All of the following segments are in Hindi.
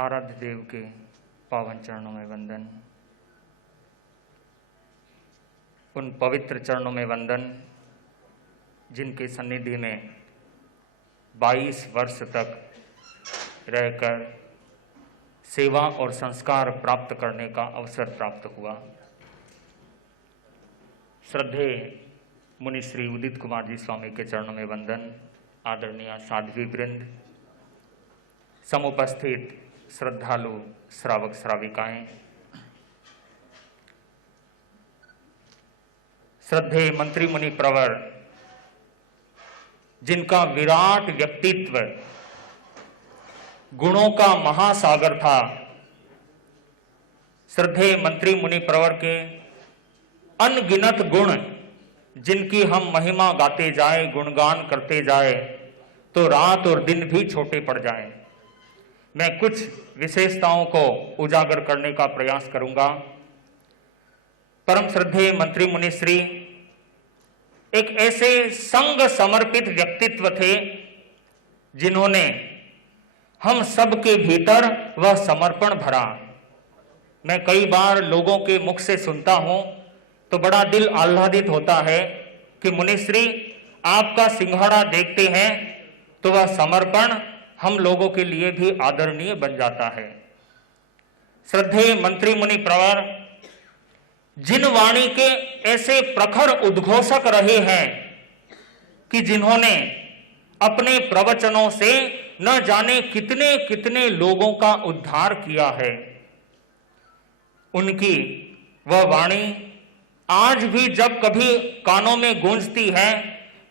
आराध्य देव के पावन चरणों में वंदन। उन पवित्र चरणों में वंदन जिनके सन्निधि में 22 वर्ष तक रहकर सेवा और संस्कार प्राप्त करने का अवसर प्राप्त हुआ। श्रद्धेय मुनि श्री उदित कुमार जी स्वामी के चरणों में वंदन। आदरणीय साध्वी वृंद, समुपस्थित श्रद्धालु श्रावक श्राविकाएं, श्रद्धेय मंत्री मुनि प्रवर जिनका विराट व्यक्तित्व गुणों का महासागर था, श्रद्धेय मंत्री मुनि प्रवर के अनगिनत गुण जिनकी हम महिमा गाते जाए, गुणगान करते जाए तो रात और दिन भी छोटे पड़ जाएं। मैं कुछ विशेषताओं को उजागर करने का प्रयास करूंगा। परम श्रद्धेय मंत्री मुनि श्री एक ऐसे संग समर्पित व्यक्तित्व थे जिन्होंने हम सबके भीतर वह समर्पण भरा। मैं कई बार लोगों के मुख से सुनता हूं तो बड़ा दिल आह्लादित होता है कि मुनिश्री आपका सिंघाड़ा देखते हैं तो वह समर्पण हम लोगों के लिए भी आदरणीय बन जाता है। श्रद्धेय मंत्री मुनि प्रवर जिन वाणी के ऐसे प्रखर उद्घोषक रहे हैं कि जिन्होंने अपने प्रवचनों से न जाने कितने कितने लोगों का उद्धार किया है, उनकी वह वाणी आज भी जब कभी कानों में गूंजती है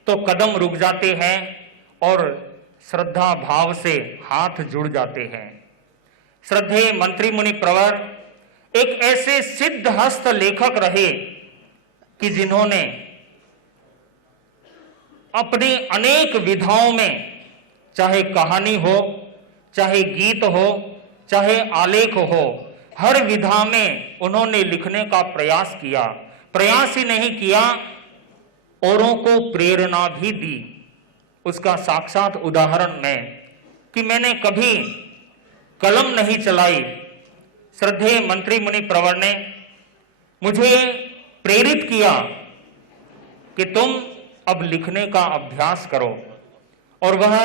तो कदम रुक जाते हैं और श्रद्धा भाव से हाथ जुड़ जाते हैं। श्रद्धेय मंत्री मुनि प्रवर एक ऐसे सिद्ध हस्त लेखक रहे कि जिन्होंने अपनी अनेक विधाओं में, चाहे कहानी हो, चाहे गीत हो, चाहे आलेख हो, हर विधा में उन्होंने लिखने का प्रयास किया। प्रयास ही नहीं किया, औरों को प्रेरणा भी दी। उसका साक्षात उदाहरण मैं कि मैंने कभी कलम नहीं चलाई, श्रद्धेय मंत्री मुनि प्रवर ने मुझे प्रेरित किया कि तुम अब लिखने का अभ्यास करो, और वह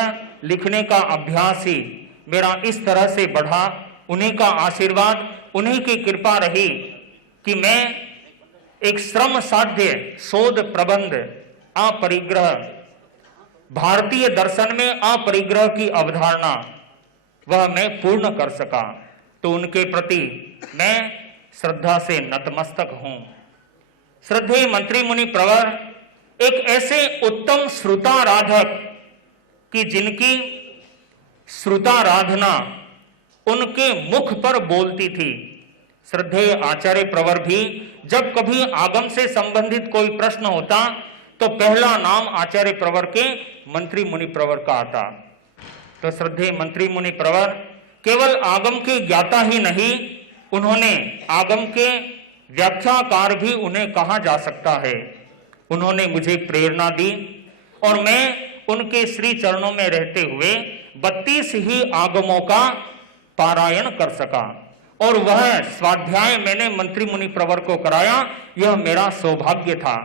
लिखने का अभ्यास ही मेरा इस तरह से बढ़ा। उन्हीं का आशीर्वाद, उन्हीं की कृपा रही कि मैं एक श्रम साध्य शोध प्रबंध अपरिग्रह, भारतीय दर्शन में अपरिग्रह की अवधारणा, वह मैं पूर्ण कर सका। तो उनके प्रति मैं श्रद्धा से नतमस्तक हूं। श्रद्धेय मंत्री मुनि प्रवर एक ऐसे उत्तम श्रुताराधक कि जिनकी श्रुताराधना उनके मुख पर बोलती थी। श्रद्धेय आचार्य प्रवर भी जब कभी आगम से संबंधित कोई प्रश्न होता तो पहला नाम आचार्य प्रवर के मंत्री मुनि प्रवर का आता। तो श्रद्धेय मंत्री मुनि प्रवर केवल आगम के ज्ञाता ही नहीं, उन्होंने आगम के व्याख्याकार भी उन्हें कहा जा सकता है। उन्होंने मुझे प्रेरणा दी और मैं उनके श्री चरणों में रहते हुए 32 ही आगमों का पारायण कर सका, और वह स्वाध्याय मैंने मंत्री मुनि प्रवर को कराया। यह मेरा सौभाग्य था।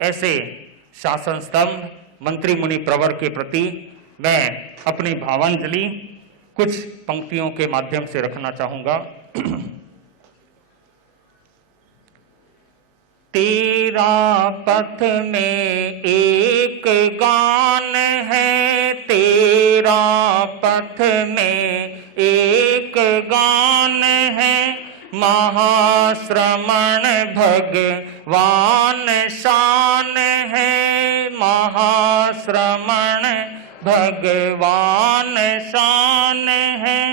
ऐसे शासन स्तंभ मंत्री मुनि प्रवर के प्रति मैं अपनी भावांजलि कुछ पंक्तियों के माध्यम से रखना चाहूंगा। तेरा पथ में एक गान है, तेरा पथ में एक गान है, महाश्रमण भगवान शान है, महाश्रमण भगवान शान है।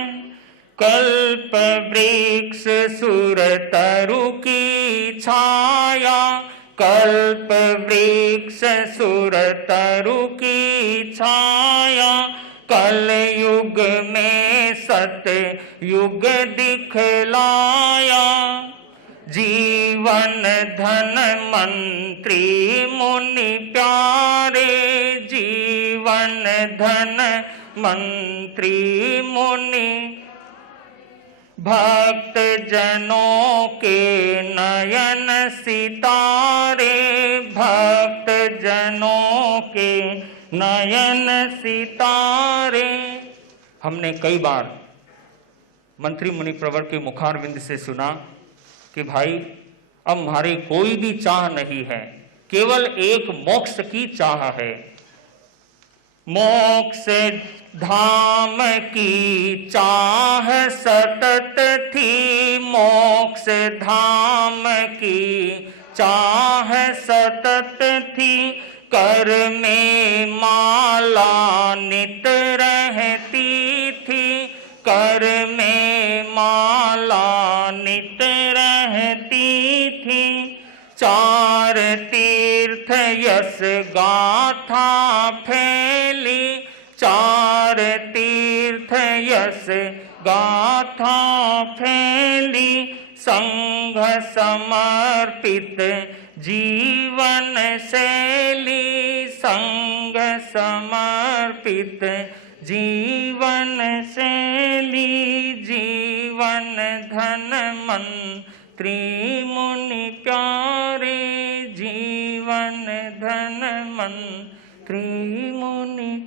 कल्प वृक्ष सुर तरु की छाया, कल्प वृक्ष सुर तरु की छाया, कल युग में सत्य युग दिखलाया। जीवन धन मंत्री मुनि प्यारे, जीवन धन मंत्री मुनि भक्त जनों के नयन सितारे, भक्त जनों के नयन सितारे। हमने कई बार मंत्री मुनि प्रवर के मुखारविंद से सुना कि भाई अब हमारे कोई भी चाह नहीं है, केवल एक मोक्ष की चाह है। मोक्ष धाम की चाह सतत थी, मोक्ष धाम की चाह सतत थी। कर में माला नित रहती थी, कर में माला नित रहती थी। चार तीर्थ यश गाथा फैली, चार तीर्थ यश गाथा फैली। संघ समर्पित जीवन शैली, संघ समर्पित जीवन शैली। जीवन धन मंत्री मुनि प्यारे, जीवन धन मंत्री मुनि